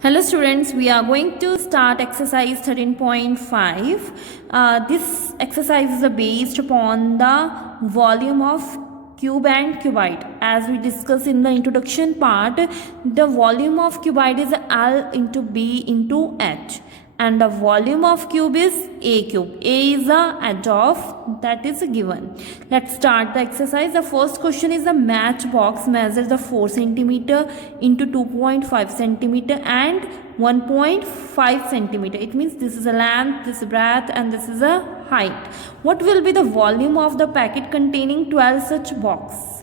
Hello students, we are going to start exercise 13.5. This exercise is based upon the volume of cube and cuboid. As we discussed in the introduction part, the volume of cuboid is L into B into H, and the volume of cube is A cube. A is the edge of that is given. Let's start the exercise. The first question is the matchbox measures the 4 centimeter into 2.5 centimeter and 1.5 centimeter. It means this is a length, this is a breadth, and this is a height. What will be the volume of the packet containing 12 such box?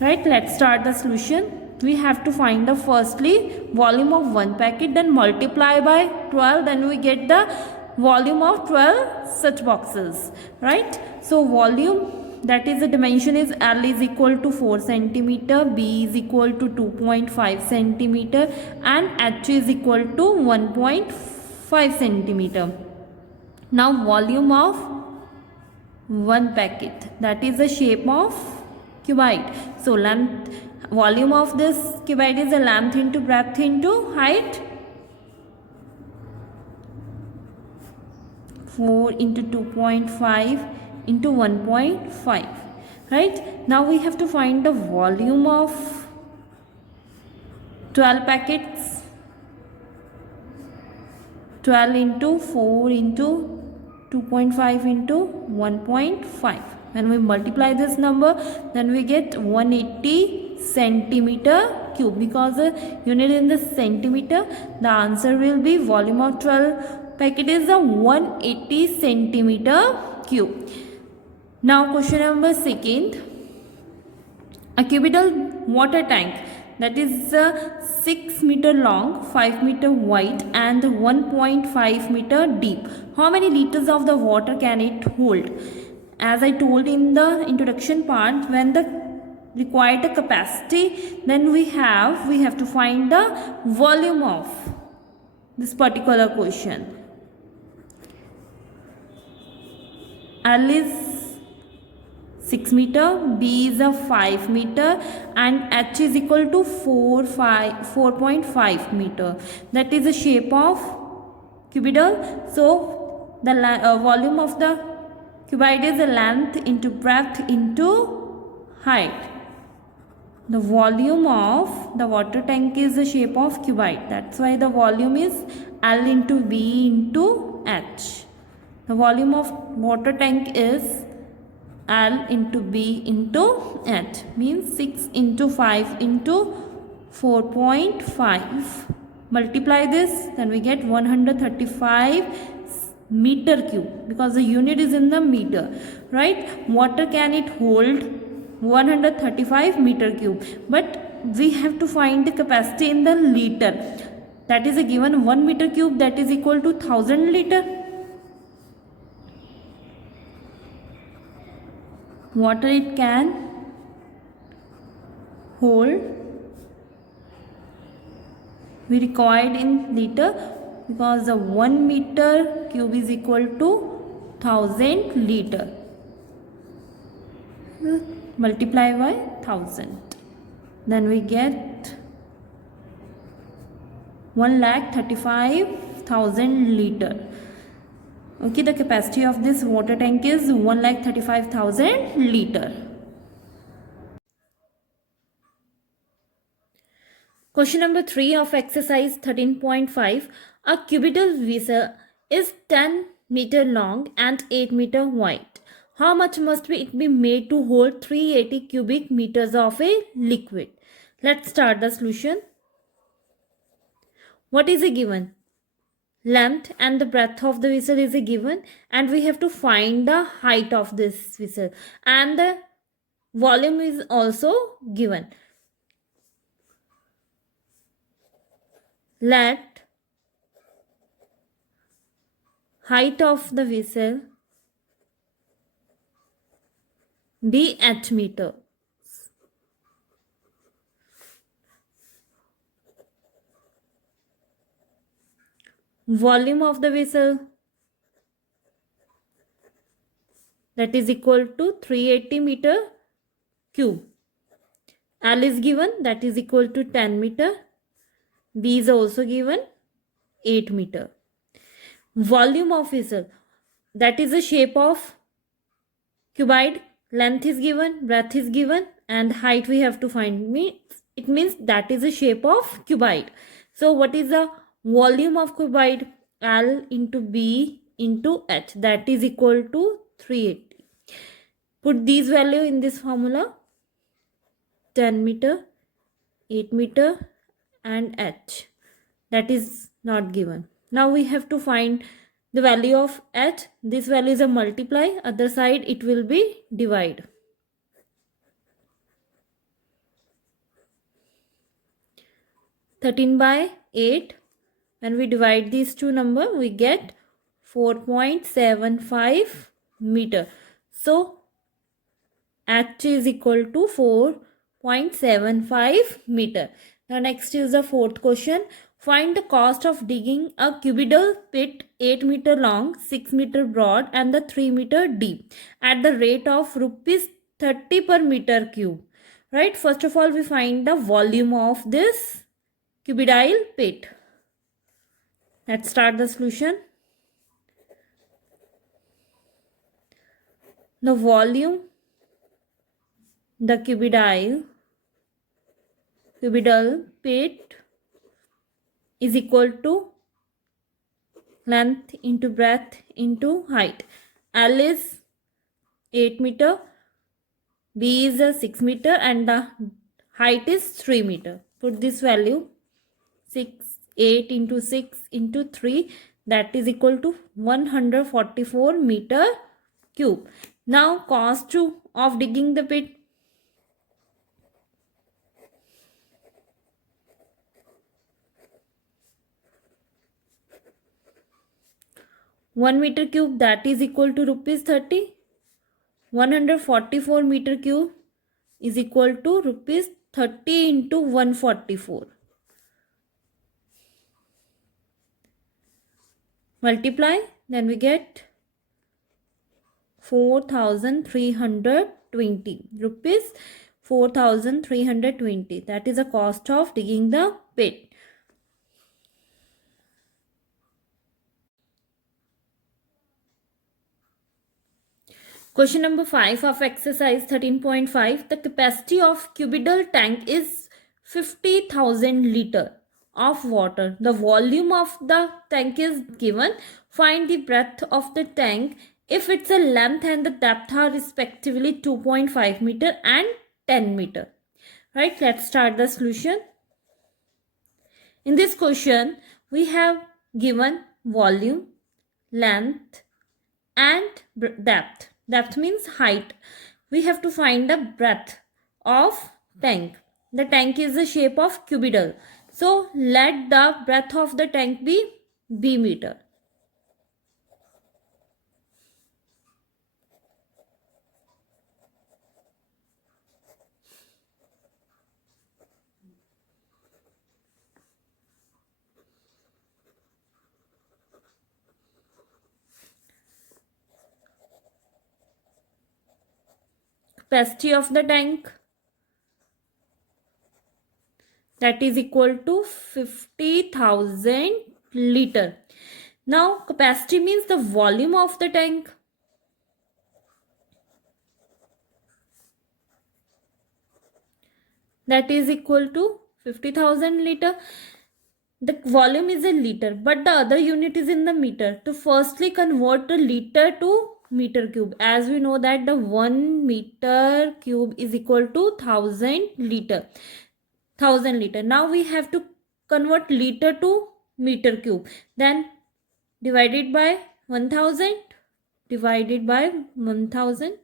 Right, let's start the solution. We have to find the firstly volume of one packet, then multiply by 12, then we get the volume of 12 such boxes, right? So volume, that is the dimension is L is equal to 4 centimeter, B is equal to 2.5 centimeter, and H is equal to 1.5 centimeter. Now volume of one packet, that is the shape of cuboid. So length, volume of this cuboid is the length into breadth into height. 4 into 2.5 into 1.5. Right? Now we have to find the volume of 12 packets. 12 into 4 into 2.5 into 1.5. When we multiply this number, then we get 180 centimeter cube. Because the unit in the centimeter, the answer will be volume of 12 packet is a 180 centimeter cube. Now question number second. A cubical water tank that is 6 meter long, 5 meter wide, and 1.5 meter deep. How many liters of the water can it hold? As I told in the introduction part, when the required capacity, then we have to find the volume of this particular question. L is 6 meter, B is a 5 meter, and H is equal to 4.5 meter. That is the shape of cuboid. So the volume of the cuboid is the length into breadth into height. The volume of the water tank is the shape of cuboid. That's why the volume is L into B into H. The volume of water tank is L into B into H, means 6 into 5 into 4.5. Multiply this, then we get 135 meter cube, because the unit is in the meter, right? Water can it hold 135 meter cube, but we have to find the capacity in the liter. That is a given 1 meter cube, that is equal to 1000 liter. Water it can hold, we required in liter, because the 1 meter cube is equal to 1000 liter. Multiply by 1000, then we get 1,35,000 liter. Okay, the capacity of this water tank is 1,35,000 liter. Question number 3 of exercise 13.5. A cubical vessel is 10 meter long and 8 meter wide. How much must it be made to hold 380 cubic meters of a liquid? Let's start the solution. What is a given? Length and the breadth of the vessel is a given, and we have to find the height of this vessel, and the volume is also given. Let height of the vessel be H meter. Volume of the vessel, that is equal to 380 meter cube. L is given, that is equal to 10 meter. B is also given 8 meter. Volume of vessel, that is the shape of cuboid. Length is given, breadth is given, and height we have to find. It means that is the shape of cuboid. So what is the volume of cuboid? L into B into H, that is equal to 380. Put these value in this formula. 10 meter, 8 meter and H, that is not given. Now we have to find the value of H. This value is a multiply, other side it will be divide. (13 by 8). When we divide these two numbers, we get 4.75 meter. So H is equal to 4.75 meter. Now next is the fourth question. Find the cost of digging a cuboidal pit 8 meter long, 6 meter broad and the 3 meter deep at the rate of rupees 30 per meter cube. Right? First of all, we find the volume of this cuboidal pit. Let's start the solution. The volume, the cuboidal pit is equal to length into breadth into height. L is 8 meter, B is 6 meter and the height is 3 meter. Put this value 8 into 6 into 3, that is equal to 144 meter cube. Now cost of digging the pit. One meter cube, that is equal to rupees 30. 144 meter cube is equal to rupees 30 into 144. Multiply, then we get 4,320 rupees. 4,320, that is the cost of digging the pit. Question number 5 of exercise 13.5. The capacity of cuboidal tank is 50,000 liter of water. The volume of the tank is given. Find the breadth of the tank if its a length and the depth are respectively 2.5 meter and 10 meter. Right, let's start the solution. In this question, we have given volume, length and depth. Depth means height. We have to find the breadth of tank. The tank is the shape of cuboidal. So let the breadth of the tank be B meter. Capacity of the tank, that is equal to 50,000 liter. Now capacity means the volume of the tank. That is equal to 50,000 liter. The volume is a liter, but the other unit is in the meter. To firstly convert a liter to meter cube, as we know that the 1 meter cube is equal to 1000 liter. 1000 liter. Now we have to convert liter to meter cube. Then divided by 1000, divided by 1000,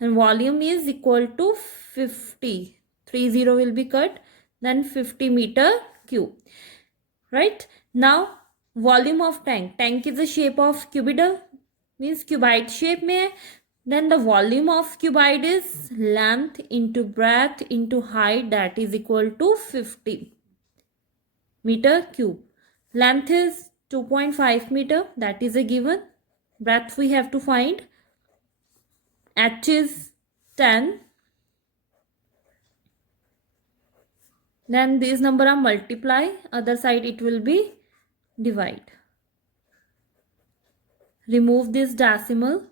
and volume is equal to 50. 30 will be cut, then 50 meter cube. Right, now volume of tank is the shape of cuboidal, means cuboid shape में. Then the volume of cuboid is length into breadth into height, that is equal to 50 meter cube. Length is 2.5 meter, that is a given. Breadth we have to find. H is 10. Then these number are multiply, other side it will be divide. Remove this decimal.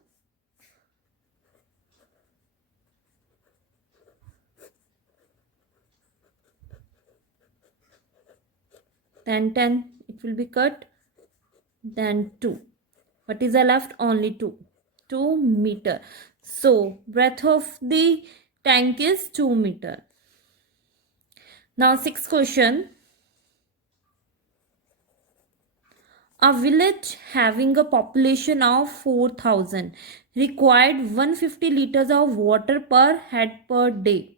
Then 10 it will be cut. Then 2. What is left? Only 2. 2 meter. So breadth of the tank is 2 meter. Now 6th question. A village having a population of 4,000 required 150 liters of water per head per day.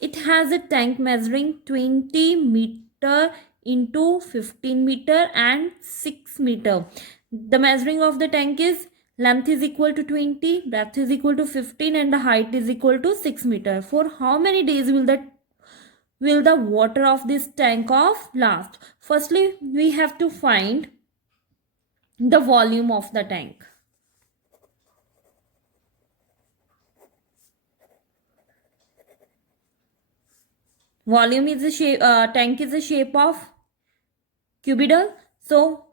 It has a tank measuring 20 meter into 15 meter and 6 meter. The measuring of the tank is length is equal to 20, breadth is equal to 15 and the height is equal to 6 meter. For how many days will the water of this tank of last? Firstly, we have to find the volume of the tank. Volume is a shape, tank is a shape of cubicle. So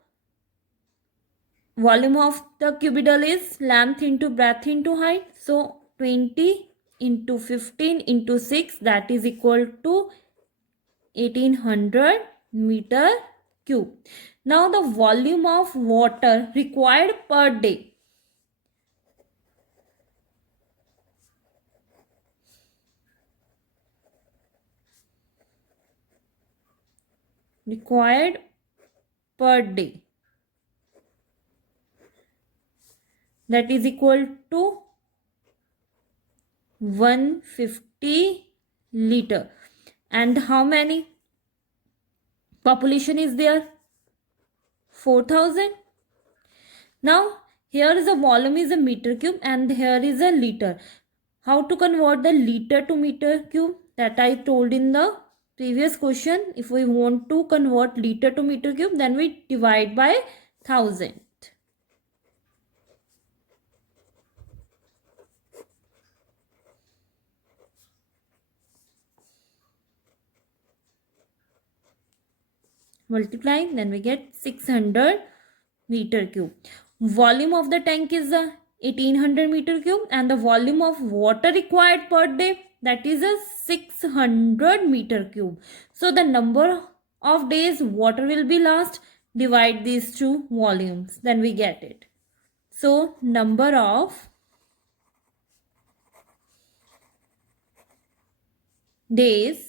volume of the cubicle is length into breadth into height. So 20 into 15 into 6, that is equal to 1800 meter cube. Now the volume of water required per day. Required per day. That is equal to 150 liter. And how many population is there? 4,000. Now here is a volume is a meter cube and here is a liter. How to convert the liter to meter cube? That I told in the previous question. If we want to convert liter to meter cube, then we divide by 1000. Multiply, then we get 600 meter cube. Volume of the tank is 1800 meter cube and the volume of water required per day, that is a 600 meter cube. So the number of days water will be lost, divide these two volumes, then we get it. So number of days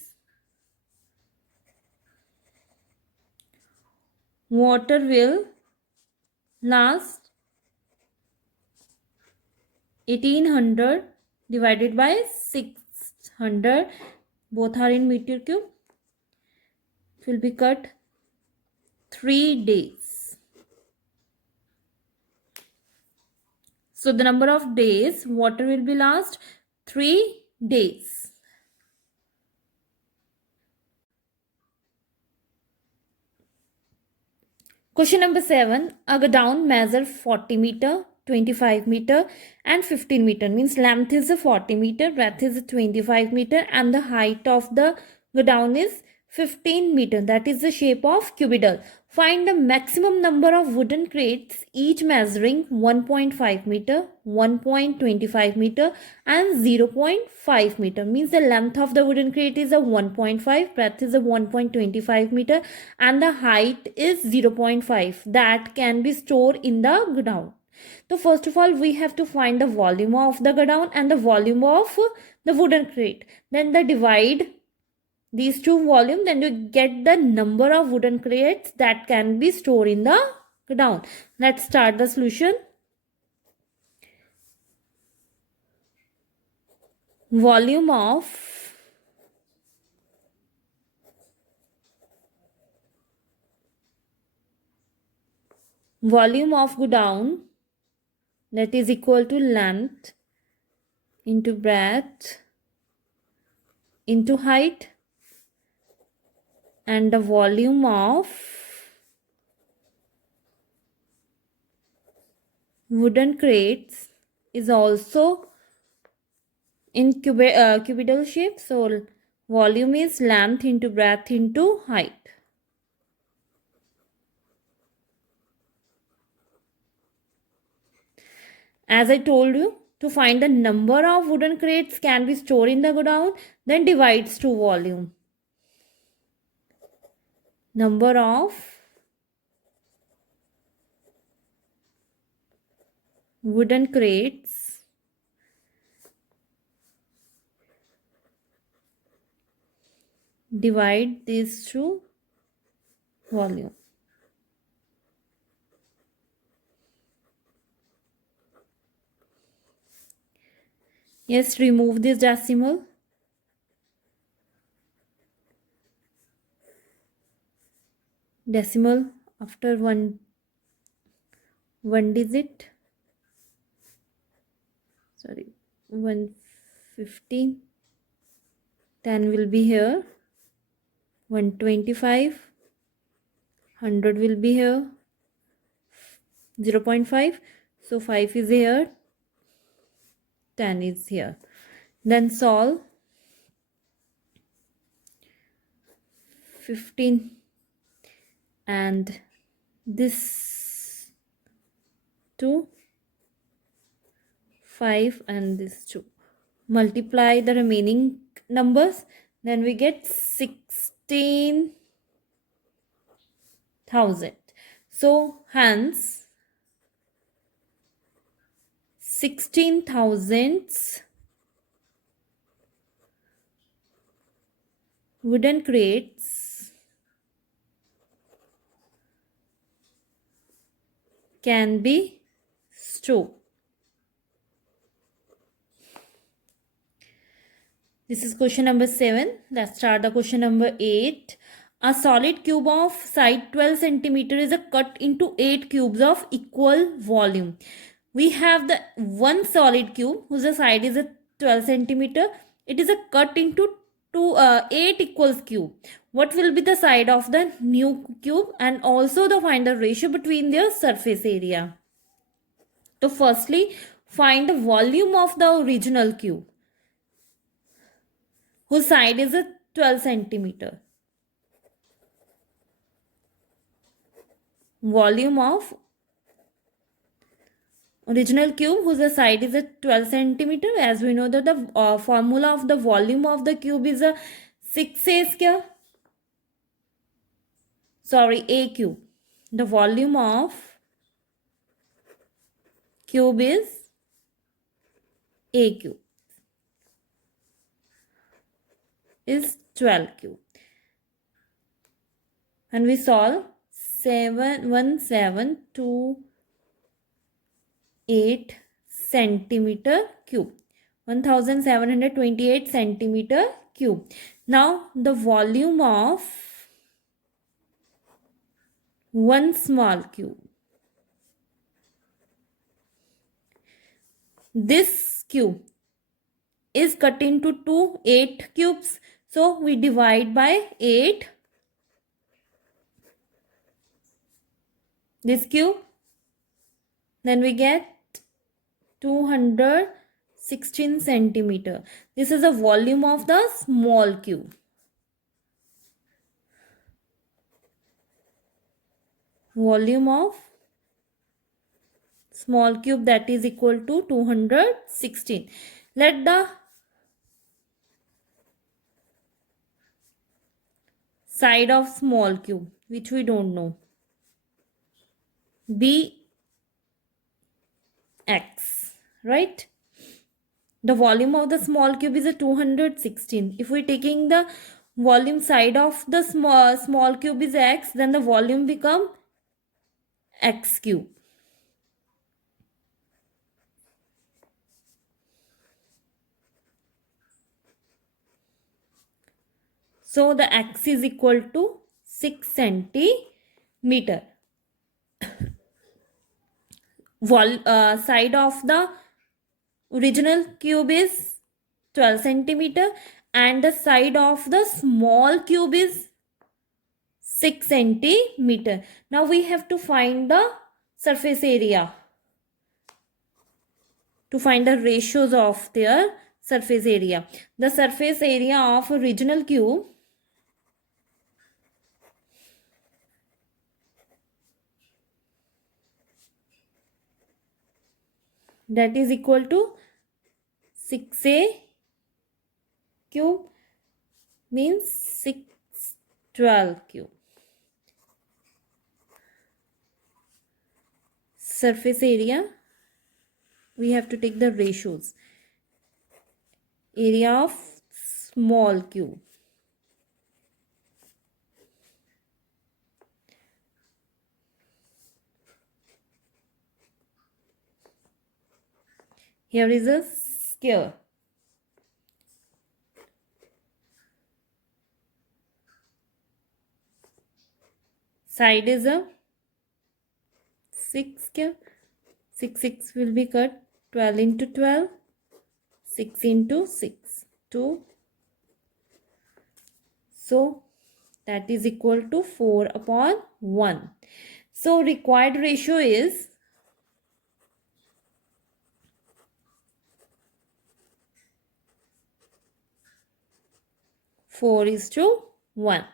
water will last 1800 divided by 600, both are in meter cube, it will be cut 3 days. So the number of days water will be last 3 days. Question number 7. A godown measure 40 meter, 25 meter and 15 meter. Means length is 40 meter, breadth is 25 meter and the height of the godown is 15 meter. That is the shape of cubicle. Find the maximum number of wooden crates, each measuring 1.5 meter, 1.25 meter and 0.5 meter. Means the length of the wooden crate is a 1.5, breadth is a 1.25 meter and the height is 0.5. That can be stored in the godown. So first of all, we have to find the volume of the godown and the volume of the wooden crate. Then the divide these two volumes, then you get the number of wooden crates that can be stored in the godown. Let's start the solution. Volume of godown, that is equal to length into breadth into height, and the volume of wooden crates is also in cubical shape. So Volume is length into breadth into height. As I told you, to find the number of wooden crates can be stored in the godown, then divides to volume. Number of wooden crates divide this to volume. Yes, remove this decimal. Decimal after one digit. Sorry, 115. 10 will be here. 125. 100 will be here. 0.5. So 5 is here. 10 is here. Then solve. 15 and this 2, 5 and this 2. Multiply the remaining numbers, then we get 16,000. So hence 16,000 wooden crates can be stored. This is question number 7. Let's start the question number 8. A solid cube of side 12 centimeter is cut into 8 cubes of equal volume. We have the one solid cube whose side is 12 centimeter. It is cut into 8 equals cube. What will be the side of the new cube, and also the find the ratio between their surface area. So firstly, find the volume of the original cube whose side is 12 centimeter. Volume of original cube whose side is 12 centimeter. As we know that the formula of the volume of the cube is 6a square. Sorry, a cube. The volume of cube is a cube. Is 12 cube. And we solve 1728 centimeter cube. 1728 centimeter cube. Now the volume of one small cube. This cube is cut into 8 cubes. So we divide by 8 this cube. Then we get 216 centimeter. This is the volume of the small cube. Volume of small cube, that is equal to 216. Let the side of small cube, which we don't know, be x, right? The volume of the small cube is 216. If we taking the volume side of the small cube is x, then the volume become x cube. So the x is equal to 6 centimeter. Side of the original cube is 12 centimeter and the side of the small cube is 6 centimeter. Now we have to find the surface area to find the ratios of their surface area. The surface area of a regional cube that is equal to 6a cube means 612 cube. Surface area, we have to take the ratios. Area of small cube. Here is a square. Side is a 6 square. 6 will be cut. 12 into 12. 6 into 6. 2. So that is equal to 4 upon 1. So required ratio is 4:1.